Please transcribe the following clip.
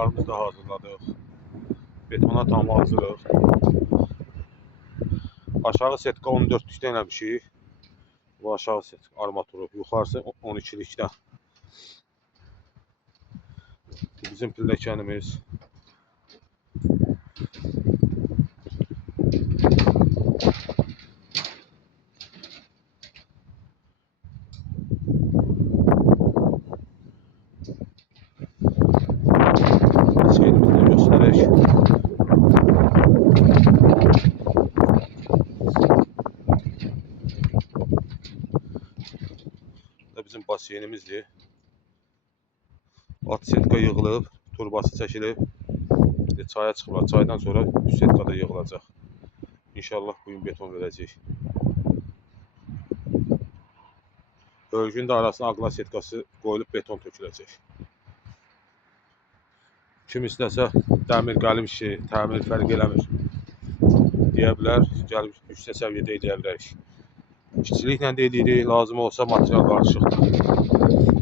Betonlarımızı da hazırladıq. Betona tam hazırıq. Aşağı setka 14'lükdə eləmişik. Bu aşağı setka armaturu, yuxarısı 12'likdə. Bizim pilləkənimiz. Şeyimizi de göstərək. Bu da bizim basenimizdir. Alt setka yığılıb, turbası çəkilib. Çaya çıxırlar. Çaydan sonra üst setka da yığılacaq. İnşallah bugün beton verəcək. Örgünün də arasına aqla setkası qoyulub beton töküləcək. Kim istəsə dəmir qəlim işi, təmir fərq eləmir deyə bilər. Gəlib yüksək səviyyədə edə bilərik. İşçiliklə də edirik, lazım olsa material qarışıqdır.